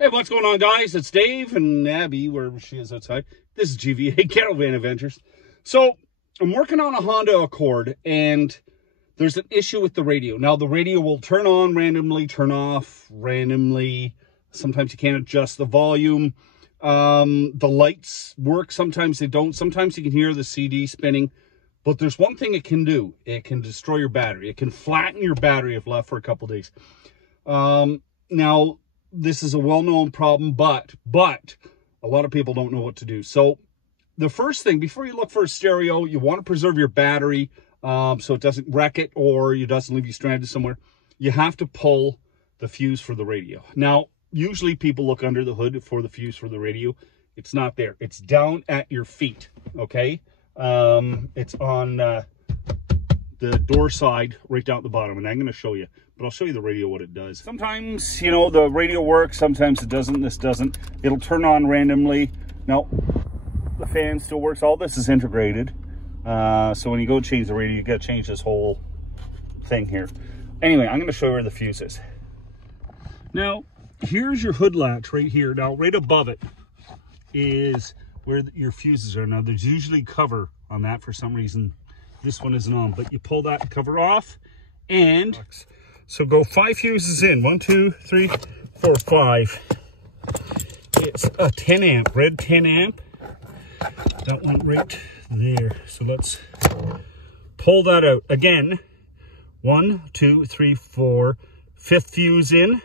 Hey, what's going on, guys? It's Dave and Abby, wherever she is outside. This is GVA, Ghettovanadventures. So, I'm working on a Honda Accord, and there's an issue with the radio. Now, the radio will turn on randomly, turn off randomly. Sometimes you can't adjust the volume. The lights work, sometimes they don't. Sometimes you can hear the CD spinning. But there's one thing it can do. It can destroy your battery. It can flatten your battery if left for a couple days. Now, this is a well-known problem, but a lot of people don't know what to do. So the first thing, before you look for a stereo, you want to preserve your battery so it doesn't wreck it or it doesn't leave you stranded somewhere. You have to pull the fuse for the radio. Now, usually people look under the hood for the fuse for the radio. It's not there. It's down at your feet, okay? It's on the door side right down at the bottom, and I'm going to show you. But I'll show you the radio, what it does. Sometimes, you know, the radio works. Sometimes it doesn't. This doesn't. It'll turn on randomly. Now, the fan still works. All this is integrated. So when you go change the radio, you got to change this whole thing here. Anyway, I'm going to show you where the fuse is. Now, here's your hood latch right here. Now, right above it is where your fuses are. Now, there's usually cover on that. For some reason, this one isn't on. But you pull that cover off, and so go 5 fuses in. 1, 2, 3, 4, 5. It's a 10 amp, red 10 amp. That went right there. So let's pull that out. Again, 1, 2, 3, 4. 5th fuse in,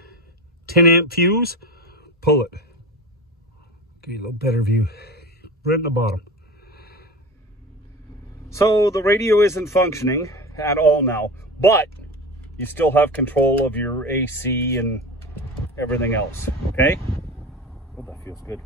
10 amp fuse. Pull it. Give you a little better view. Right in the bottom. So the radio isn't functioning at all now, but you still have control of your AC and everything else, okay? Oh, that feels good.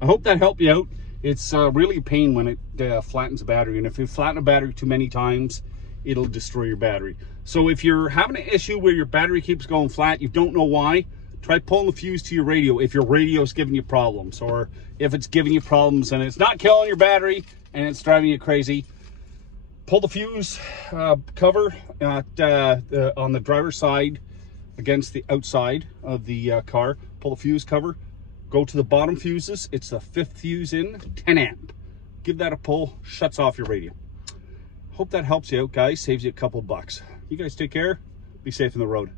I hope that helped you out. It's really a pain when it flattens a battery, and if you flatten a battery too many times, it'll destroy your battery. So if you're having an issue where your battery keeps going flat, you don't know why, try pulling the fuse to your radio if your radio is giving you problems, or if it's giving you problems and it's not killing your battery and it's driving you crazy. Pull the fuse cover on the driver's side against the outside of the car. Pull the fuse cover, go to the bottom fuses. It's the 5th fuse in, 10 amp. Give that a pull, shuts off your radio. Hope that helps you out, guys. Saves you a couple bucks. You guys take care. Be safe on the road.